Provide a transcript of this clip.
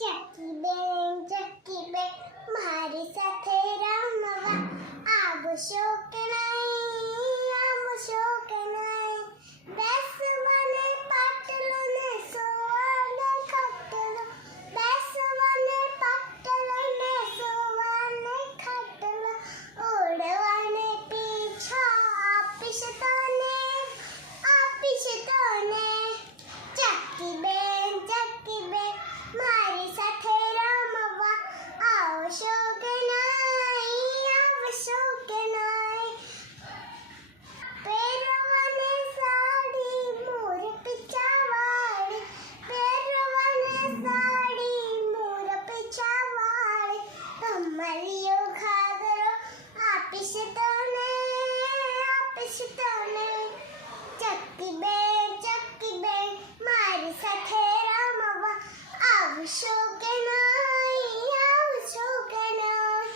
ચક્કી બેન મારી સાથે રમવા આવશો કે નહીં, આવશો કે નહીં? બેસવાને પાટલો ને સોવાને ખાટલો, બેસવાને પાટલો ને સોવાને ખાટલો, ઓઢવાને પીછા આપીશ તને, આપીશ તને. ચક્કી બેન મારી સાથે રમવા આવશો કે નહીં, આવશો કે નહીં? પહેરવાને સાડી મોર પીછાવાળી, પહેરવાને સાડી મોર પીછાવાળી, કમરિયો ઘાઘરો આપીશ તને, આપીશ તને. ચક્કી બેન મારી સાથે રમવા આવશો કે નહીં, આવશો કે નહીં?